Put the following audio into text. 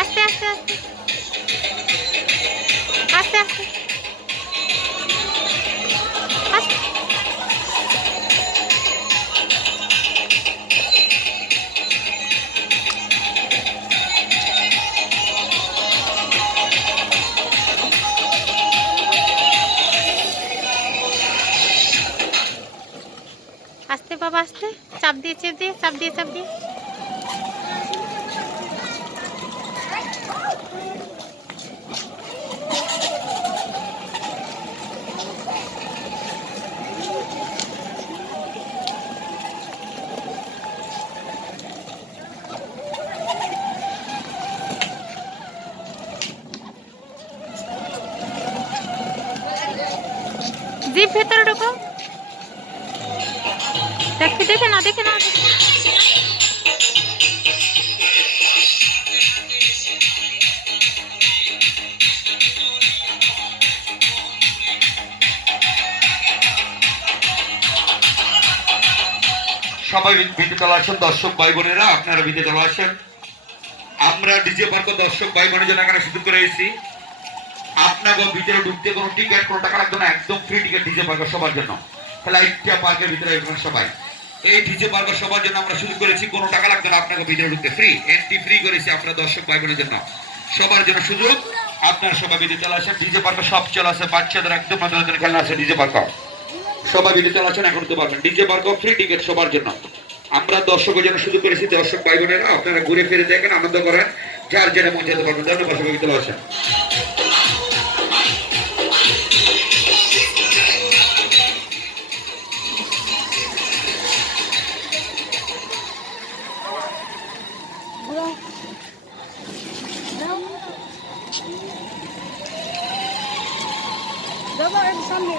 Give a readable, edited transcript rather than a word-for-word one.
আস্তে আস্তে আস্তে আস্তে আস্তে আস্তে। আস্তে বাবা আস্তে, চাপ দিয়ে চেপ দিয়ে, চাপ দিয়ে চাপ দিয়ে। জিপ ভেতরে ঢোকো। দেখে না দেখে না। সবাই ভিতরে চলে আসেন, দর্শক ভাই বোনেরা আপনারা ভিতরে চলে আসেন। আমরা ডিজে পার্ক দর্শক ভাই বোনের জন্য এখানে সুযোগ করে এসেছি। আপনাকে ভিতরে ঢুকতে কোনো টিকিট, কোনো টাকা লাগবে না, একদম ফ্রি টিকিট ডিজে পার্ক সবার জন্য। তাহলে একটা পার্কের ভিতরে সবাই এই ডিজে পার্ক সবার জন্য আমরা সুযোগ করেছি, কোনো টাকা লাগবে না আপনাকে ভিতরে ঢুকতে, ফ্রি এন্ট্রি ফ্রি করেছি আমরা দর্শক ভাই বোনের জন্য, সবার জন্য সুযোগ। আপনারা সবাই ভিতরে চলে আসেন। ডিজে পার্ক সব চলে আসে, বাচ্চাদের একদম মনোরঞ্জন খেলনা আছে ডিজে পার্ক। সবাই ভিতরে চলে আসেন, এখন তো পারবেন। ডিজে পার্ক ফ্রি টিকিট সবার জন্য আমরা দর্শকের জন্য সুযোগ করেছি। দর্শক ভাই বোনেরা আপনারা ঘুরে ফিরে দেখেন, আনন্দ করেন, যার যেটা মন যেতে পারবেন। ধন্যবাদ, সবাই চলে আসেন। সামনে